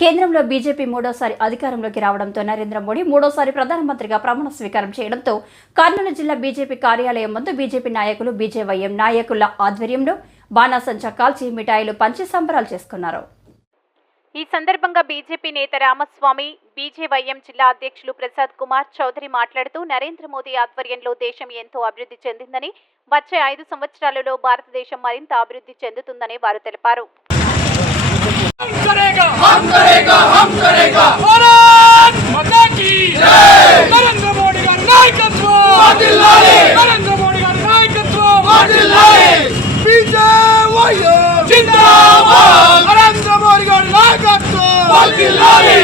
కేంద్రంలో బీజేపీ మూడోసారి అధికారంలోకి రావడంతో నరేంద్ర మోడీ మూడోసారి ప్రధానమంత్రిగా ప్రమాణ స్వీకారం చేయడంతో కర్నూలు జిల్లా బీజేపీ కార్యాలయం ముందు బీజేపీ నాయకులు బీజేవైఎం నాయకుల ఆధ్వర్యంలో బాణాసంచా కాల్చి మిఠాయిలు పంచి సంబరాలు చేసుకున్నారు. ఈ సందర్భంగా బీజేపీ నేత రామస్వామి, బీజేవైఎం జిల్లా అధ్యక్షులు ప్రసాద్ కుమార్ చౌదరి మాట్లాడుతూ నరేంద్ర మోదీ ఆధ్వర్యంలో దేశం ఎంతో అభివృద్ధి చెందిందని, వచ్చే 5 సంవత్సరాలలో భారతదేశం మరింత అభివృద్ధి చెందుతుందని వారు తెలిపారు. हम करेगा भारत माता की जय। नरेंद्र मोदी गारी नायकत्व వర్ధిల్లాలి, नरेंद्र मोदी गारी नायकत्व వర్ధిల్లాలి, बीजेपी जिंदाबाद, नरेंद्र मोदी गारी नायकत्व వర్ధిల్లాలి,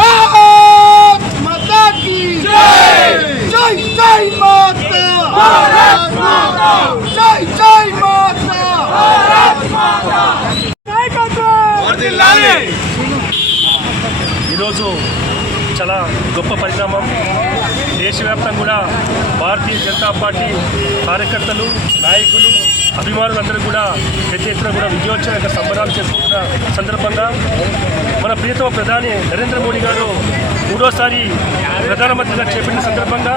भारत माता की जय। जय जय माता, भारत माता, जय जय माता, भारत माता, नायकत्व వర్ధిల్లాలి. ఈరోజు చాలా గొప్ప పరిణామం. దేశవ్యాప్తంగా కూడా భారతీయ జనతా పార్టీ కార్యకర్తలు, నాయకులు, అభిమానులందరూ కూడా పెద్ద ఎత్తున కూడా విజయోత్సవ సంబరాలు చేసుకుంటున్న సందర్భంగా మన ప్రియతమ ప్రధాని నరేంద్ర మోడీ గారు మూడోసారి ప్రధానమంత్రిగా చేపట్టిన సందర్భంగా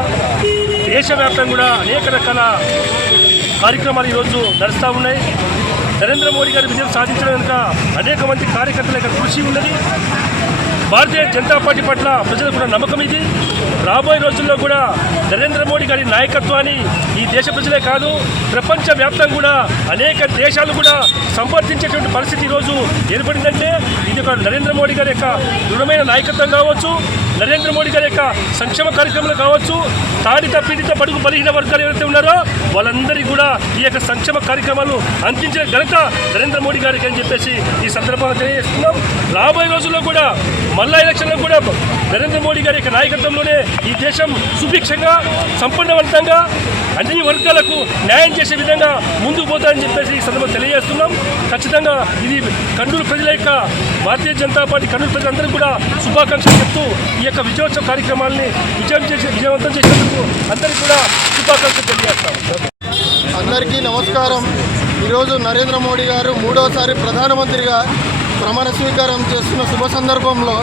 దేశవ్యాప్తంగా కూడా అనేక రకాల కార్యక్రమాలు ఈరోజు నడుస్తూ ఉన్నాయి. నరేంద్ర మోడీ గారి విజయం సాధించడం కనుక అనేక మంది కార్యకర్తల యొక్క కృషి ఉన్నది. భారతీయ జనతా పార్టీ పట్ల ప్రజలకు కూడా నమ్మకం ఇది. రాబోయే రోజుల్లో కూడా నరేంద్ర మోడీ గారి నాయకత్వాన్ని ఈ దేశ ప్రజలే కాదు, ప్రపంచ వ్యాప్తంగా కూడా అనేక దేశాలు కూడా సంప్రదించేటువంటి పరిస్థితి ఈరోజు ఏర్పడిందంటే ఇది ఒక నరేంద్ర మోడీ గారి యొక్క దృఢమైన నాయకత్వం కావచ్చు, నరేంద్ర మోడీ గారి యొక్క సంక్షేమ కార్యక్రమాలు కావచ్చు, తాడిత పీడిత బడుగు బలహీన వర్గాలు ఎవరైతే ఉన్నారో వాళ్ళందరికీ కూడా ఈ యొక్క సంక్షేమ కార్యక్రమాలు అందించిన ఘనత నరేంద్ర మోడీ గారికి అని చెప్పేసి ఈ సందర్భంగా తెలియజేస్తున్నాం. రాబోయే రోజుల్లో కూడా మళ్ళా ఎలక్షన్లో కూడా నరేంద్ర మోడీ గారి యొక్క నాయకత్వంలోనే ఈ దేశం సుభిక్షంగా, సంపన్నవంతంగా, అన్ని వర్గాలకు న్యాయం చేసే విధంగా ముందుకు పోతారని చెప్పేసి ఈ సందర్భంగా తెలియజేస్తున్నాం. ఖచ్చితంగా ఇది కర్నూలు ప్రజల యొక్క భారతీయ జనతా పార్టీ కర్నూలు ప్రజలందరికీ కూడా శుభాకాంక్షలు చెప్తూ ఈ యొక్క విజయోత్సవ కార్యక్రమాల్ని విజయవంతం చేసేందుకు అందరికీ కూడా శుభాకాంక్షలు తెలియజేస్తాం. అందరికీ నమస్కారం. ఈరోజు నరేంద్ర మోడీ గారు మూడోసారి ప్రధానమంత్రిగా ప్రమాణ స్వీకారం చేస్తున్న శుభ సందర్భంలో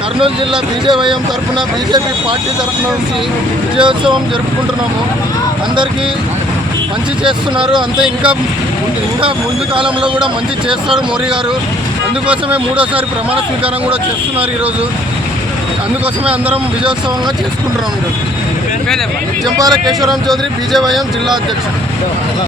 కర్నూలు జిల్లా బీజేవైఎం తరఫున, బీజేపీ పార్టీ తరఫున నుంచి విజయోత్సవం జరుపుకుంటున్నాము. అందరికీ మంచి చేస్తున్నారు, అంతే ఇంకా ముందు కాలంలో కూడా మంచి చేస్తాడు మోడీ గారు. అందుకోసమే మూడోసారి ప్రమాణ స్వీకారం కూడా చేస్తున్నారు ఈరోజు. అందుకోసమే అందరం విజయోత్సవంగా చేసుకుంటున్నాం. ఈరోజు జంపాల కేశవరాం చౌదరి, బీజేవైఎం జిల్లా అధ్యక్షుడు.